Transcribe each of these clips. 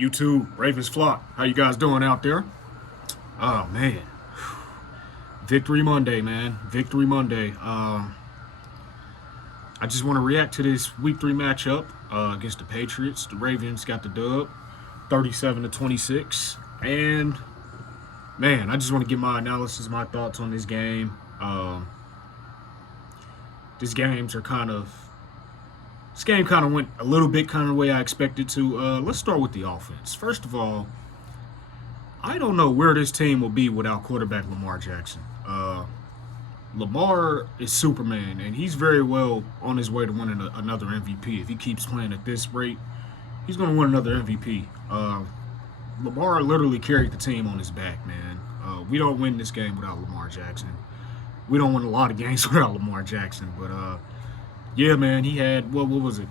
YouTube, Ravens flock. How you guys doing out there? Oh man, Victory Monday, man. Victory Monday. I just want to react to this Week 3 matchup against the Patriots. The Ravens got the dub, 37-26, and man, I just want to give my analysis, my thoughts on this game. These games are kind of. This game kind of went a little bit kind of the way I expected to. Let's start with the offense. First of all, I don't know where this team will be without quarterback Lamar Jackson. Lamar is Superman, and he's very well on his way to winning another MVP. If he keeps playing at this rate, he's going to win another MVP. Lamar literally carried the team on his back, man. We don't win this game without Lamar Jackson. We don't win a lot of games without Lamar Jackson, but yeah, man, he had, what was it,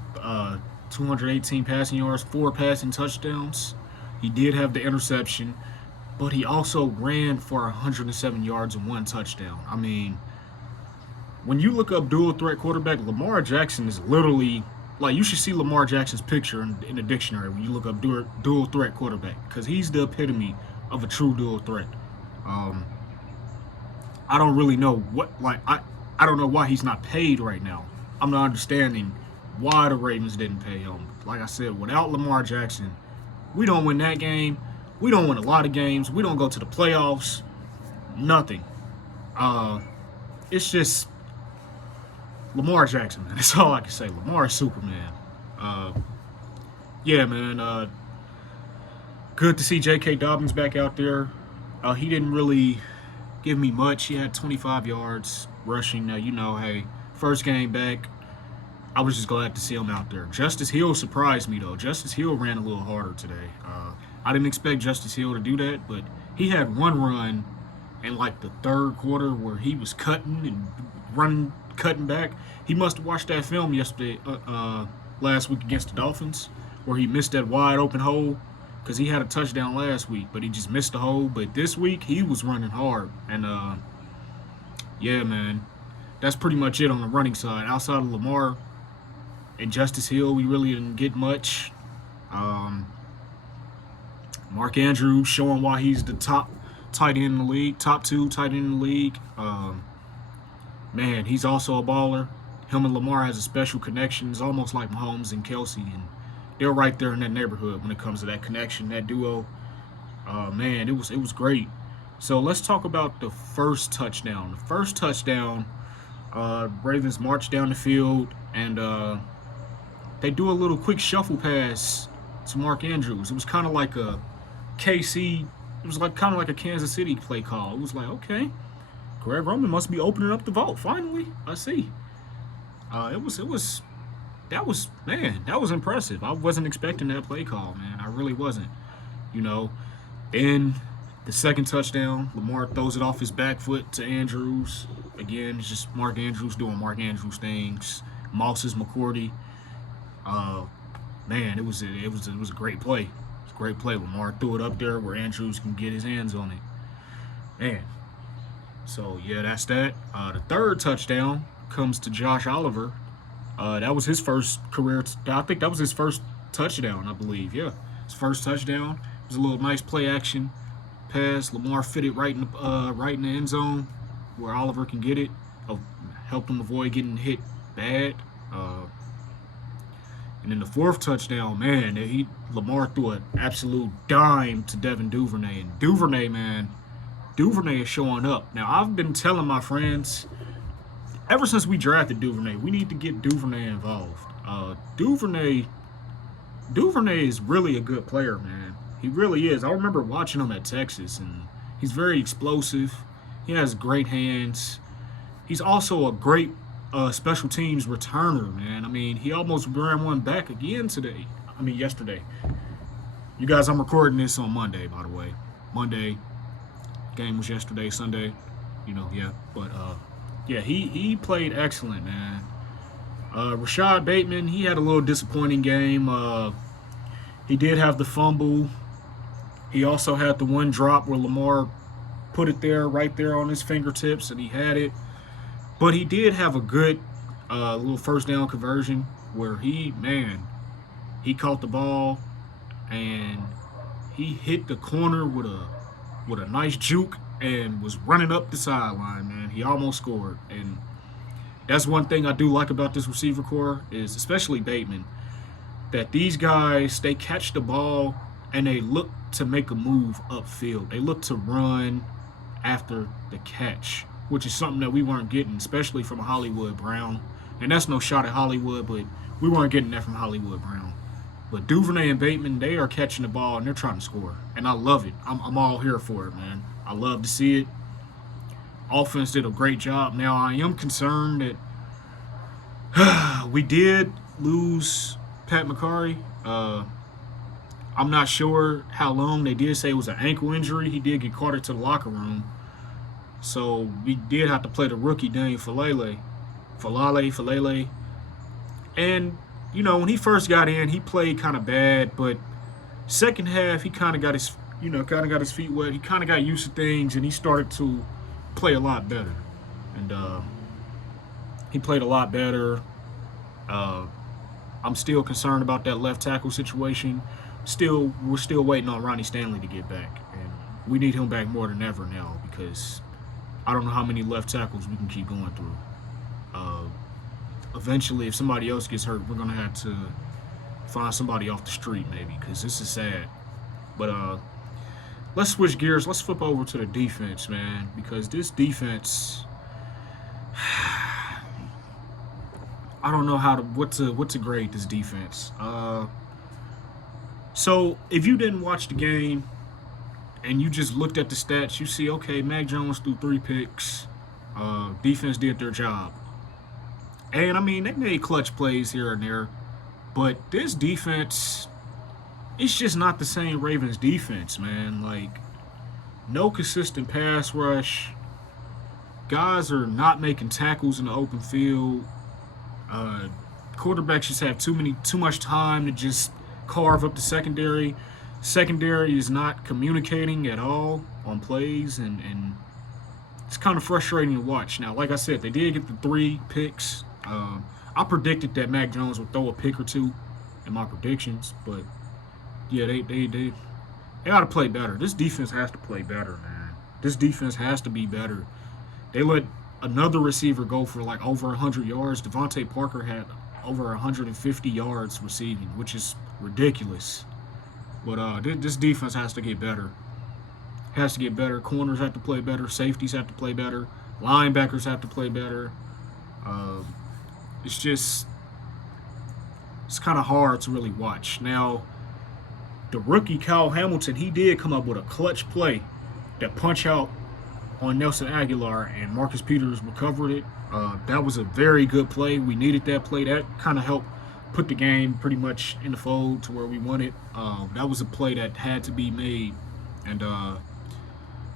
218 passing yards, 4 passing touchdowns. He did have the interception, but he also ran for 107 yards and 1 touchdown. I mean, when you look up dual threat quarterback, Lamar Jackson is literally, like, you should see Lamar Jackson's picture in the dictionary when you look up dual threat quarterback, because he's the epitome of a true dual threat. I don't really know I don't know why he's not paid right now. I'm not understanding why the Ravens didn't pay him. Like I said, without Lamar Jackson, we don't win that game. We don't win a lot of games. We don't go to the playoffs. Nothing. It's just Lamar Jackson, man. That's all I can say. Lamar is Superman. Yeah, man. Good to see J.K. Dobbins back out there. He didn't really give me much. He had 25 yards rushing. Now, you know, hey, first game back, I was just glad to see him out there. Justice Hill surprised me, though. Justice Hill ran a little harder today. I didn't expect Justice Hill to do that, but he had one run in, like, the third quarter where he was cutting and cutting back. He must have watched that film yesterday, last week against the Dolphins, where he missed that wide open hole, because he had a touchdown last week, but he just missed the hole. But this week, he was running hard. And, yeah, man, that's pretty much it on the running side. Outside of Lamar and Justice Hill, we really didn't get much. Mark Andrews showing why he's the top tight end in the league, top 2 tight end in the league. Man, he's also a baller. Him and Lamar has a special connection. It's almost like Mahomes and Kelsey, and they're right there in that neighborhood when it comes to that connection, that duo. Man, it was great. So let's talk about the first touchdown. The first touchdown, Ravens march down the field, and they do a little quick shuffle pass to Mark Andrews. It was kind of like a KC. It was like kind of like a Kansas City play call. It was like, okay, Greg Roman must be opening up the vault. Finally, I see. That was impressive. I wasn't expecting that play call, man. I really wasn't. You know, then the second touchdown, Lamar throws it off his back foot to Andrews. Again, it's just Mark Andrews doing Mark Andrews things. Moss's McCourty. Man, it was a great play. It was a great play. Lamar threw it up there where Andrews can get his hands on it. Man. So yeah, that's that. The third touchdown comes to Josh Oliver. That was his first career. I think that was his first touchdown, I believe. Yeah, his first touchdown. It was a little nice play action pass. Lamar fitted right in the end zone where Oliver can get it. Helped him avoid getting hit bad. And then the fourth touchdown, man, Lamar threw an absolute dime to Devin Duvernay. And Duvernay, man, Duvernay is showing up. Now, I've been telling my friends, ever since we drafted Duvernay, we need to get Duvernay involved. Duvernay is really a good player, man. He really is. I remember watching him at Texas, and he's very explosive. He has great hands. He's also a great special teams returner, man. I mean, he almost ran one back again yesterday. You guys, I'm recording this on Monday, by the way. Monday. Game was yesterday, Sunday. You know, yeah. But, yeah, he played excellent, man. Rashad Bateman, he had a little disappointing game. He did have the fumble. He also had the one drop where Lamar put it there, right there on his fingertips, and he had it. But he did have a good little first down conversion where he caught the ball and He hit the corner with a nice juke and was running up the sideline, man. He almost scored. And that's one thing I do like about this receiver core is, especially Bateman, that these guys, they catch the ball and they look to make a move upfield. They look to run after the catch, which is something that we weren't getting, especially from Hollywood Brown. And that's no shot at Hollywood, but we weren't getting that from Hollywood Brown. But Duvernay and Bateman, they are catching the ball and they're trying to score. And I love it. I'm all here for it, man. I love to see it. Offense did a great job. Now, I am concerned that we did lose Pat McCarry. I'm not sure how long. They did say it was an ankle injury. He did get carted to the locker room. So we did have to play the rookie Daniel Falele. And, you know, when he first got in, he played kind of bad, but second half he kind of got his feet wet. He kind of got used to things, and he started to play a lot better. And he played a lot better. I'm still concerned about that left tackle situation. We're still waiting on Ronnie Stanley to get back, and we need him back more than ever now because I don't know how many left tackles we can keep going through. Eventually, if somebody else gets hurt, we're gonna have to find somebody off the street maybe because this is sad. But let's switch gears. Let's flip over to the defense, man, because this defense, I don't know what to grade this defense. So if you didn't watch the game and you just looked at the stats, you see, okay, Mac Jones threw 3 picks. Defense did their job. And, I mean, they made clutch plays here and there. But this defense, it's just not the same Ravens defense, man. Like, no consistent pass rush. Guys are not making tackles in the open field. Quarterbacks just have too much time to just carve up the secondary. Secondary is not communicating at all on plays, and it's kind of frustrating to watch. Now, like I said, they did get the 3 picks. I predicted that Mac Jones would throw a pick or 2 in my predictions, but yeah, they got to play better. This defense has to play better, man. This defense has to be better. They let another receiver go for like over 100 yards. Devontae Parker had over 150 yards receiving, which is ridiculous. But this defense has to get better. Has to get better. Corners have to play better. Safeties have to play better. Linebackers have to play better. It's kind of hard to really watch. Now, the rookie Kyle Hamilton, he did come up with a clutch play that punch out on Nelson Aguilar, and Marcus Peters recovered it. That was a very good play. We needed that play. That kind of helped put the game pretty much in the fold to where we won it. That was a play that had to be made. And,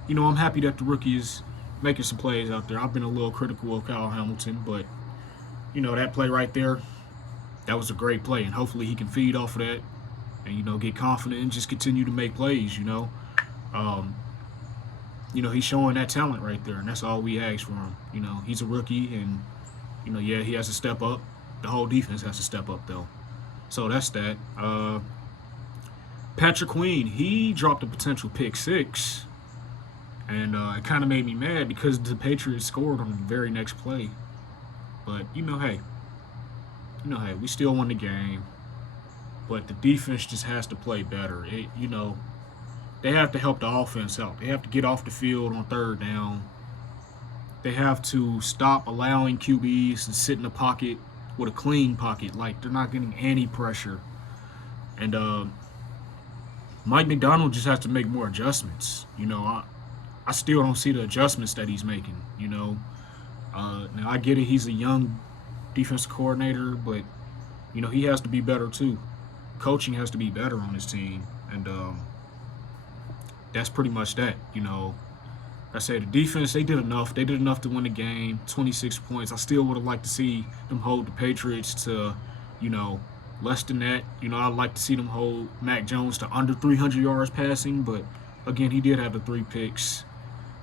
you know, I'm happy that the rookie is making some plays out there. I've been a little critical of Kyle Hamilton, but, you know, that play right there, that was a great play. And hopefully he can feed off of that and, you know, get confident and just continue to make plays, you know. You know, he's showing that talent right there, and that's all we ask for him. You know, he's a rookie, and, you know, yeah, he has to step up. The whole defense has to step up, though. So that's that. Patrick Queen, he dropped a potential pick 6, and it kind of made me mad because the Patriots scored on the very next play. But, you know, hey, we still won the game, but the defense just has to play better. You know, they have to help the offense out. They have to get off the field on 3rd down. They have to stop allowing QBs to sit in the pocket with a clean pocket. Like, they're not getting any pressure. And Mike McDonald just has to make more adjustments. You know, I still don't see the adjustments that he's making, you know. Now, I get it. He's a young defensive coordinator, but, you know, he has to be better too. Coaching has to be better on his team. And that's pretty much that, you know. Like I said, the defense, they did enough. They did enough to win the game, 26 points. I still would have liked to see them hold the Patriots to, you know, less than that. You know, I'd like to see them hold Mac Jones to under 300 yards passing, but, again, he did have the 3 picks.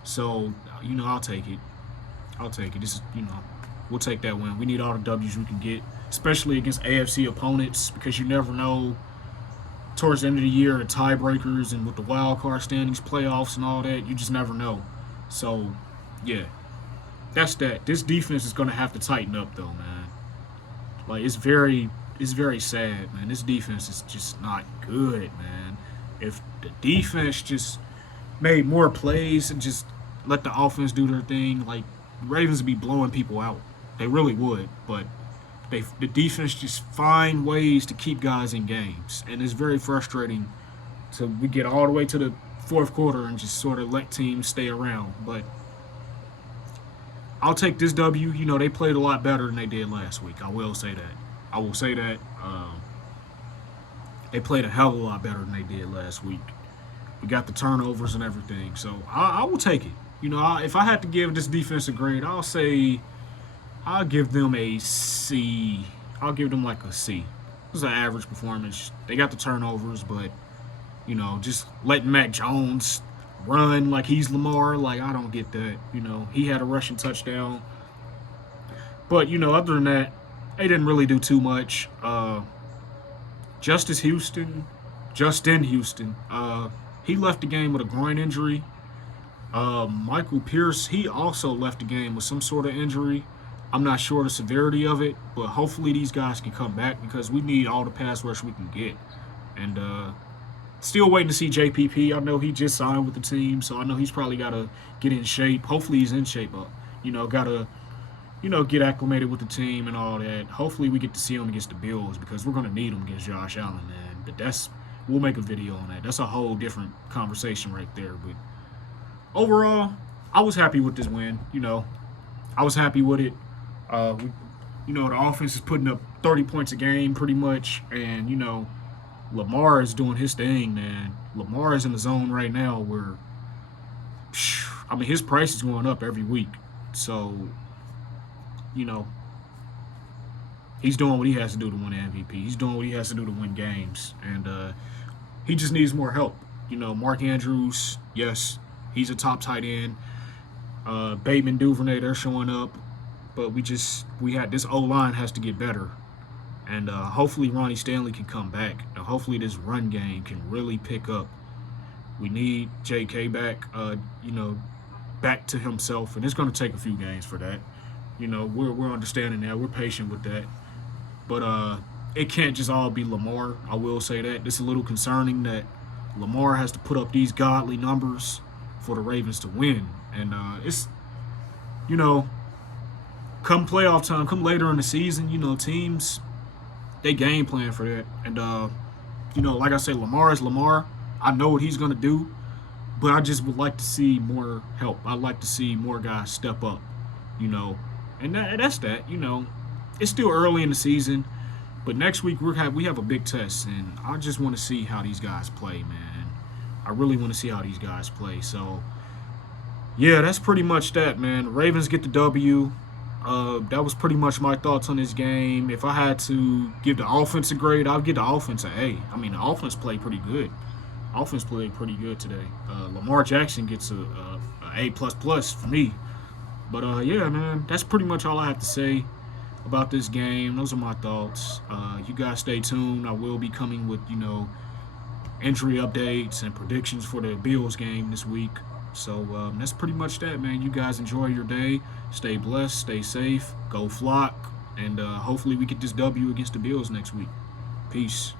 So, you know, I'll take it. This is, you know, we'll take that win. We need all the W's we can get, especially against AFC opponents, because you never know towards the end of the year, the tiebreakers and with the wild card standings, playoffs, and all that, you just never know. So, yeah, that's that. This defense is gonna have to tighten up, though, man. Like it's very sad, man. This defense is just not good, man. If the defense just made more plays and just let the offense do their thing, like Ravens would be blowing people out. They really would, but the defense just find ways to keep guys in games, and it's very frustrating. So we get all the way to the fourth quarter and just sort of let teams stay around. But I'll take this W. You know, they played a lot better than they did last week. I will say that. I will say that. They played a hell of a lot better than they did last week. We got the turnovers and everything, so I will take it. You know, if I had to give this defense a grade, I'll give them a C. I'll give them like a C. It was an average performance. They got the turnovers, but you know, just letting Mac Jones run like he's Lamar, like I don't get that. You know, he had a rushing touchdown, but you know, other than that, they didn't really do too much. Justin Houston, he left the game with a groin injury. Michael Pierce, he also left the game with some sort of injury. I'm not sure the severity of it, but hopefully these guys can come back because we need all the pass rush we can get. And still waiting to see JPP. I know he just signed with the team, so I know he's probably got to get in shape. Hopefully he's in shape up. You know, got to, you know, get acclimated with the team and all that. Hopefully we get to see him against the Bills because we're going to need him against Josh Allen, man. But we'll make a video on that. That's a whole different conversation right there. But overall, I was happy with this win. You know, I was happy with it. You know, the offense is putting up 30 points a game pretty much. And, you know, Lamar is doing his thing, man. Lamar is in the zone right now where, I mean, his price is going up every week. So, you know, he's doing what he has to do to win MVP. He's doing what he has to do to win games. And he just needs more help. You know, Mark Andrews, yes, he's a top tight end. Bateman, Duvernay, they're showing up. But this O-line has to get better. And hopefully Ronnie Stanley can come back. And hopefully this run game can really pick up. We need J.K. back, you know, back to himself. And it's going to take a few games for that. You know, we're understanding that. We're patient with that. But it can't just all be Lamar. I will say that. It's a little concerning that Lamar has to put up these godly numbers for the Ravens to win. And it's, you know, come playoff time, come later in the season, you know, teams, they game plan for that. And, you know, like I say, Lamar is Lamar. I know what he's going to do. But I just would like to see more help. I'd like to see more guys step up, you know. And that's that, you know. It's still early in the season. But next week we have a big test. And I just want to see how these guys play, man. I really want to see how these guys play. So, yeah, that's pretty much that, man. The Ravens get the W. That was pretty much my thoughts on this game. If I had to give the offense a grade, I'd give the offense an A. I mean, the offense played pretty good. Offense played pretty good today. Lamar Jackson gets a A++ for me. But, yeah, man, that's pretty much all I have to say about this game. Those are my thoughts. You guys stay tuned. I will be coming with, you know, injury updates and predictions for the Bills game this week. So that's pretty much that, man. You guys enjoy your day. Stay blessed. Stay safe. Go Flock. And hopefully we get this W against the Bills next week. Peace.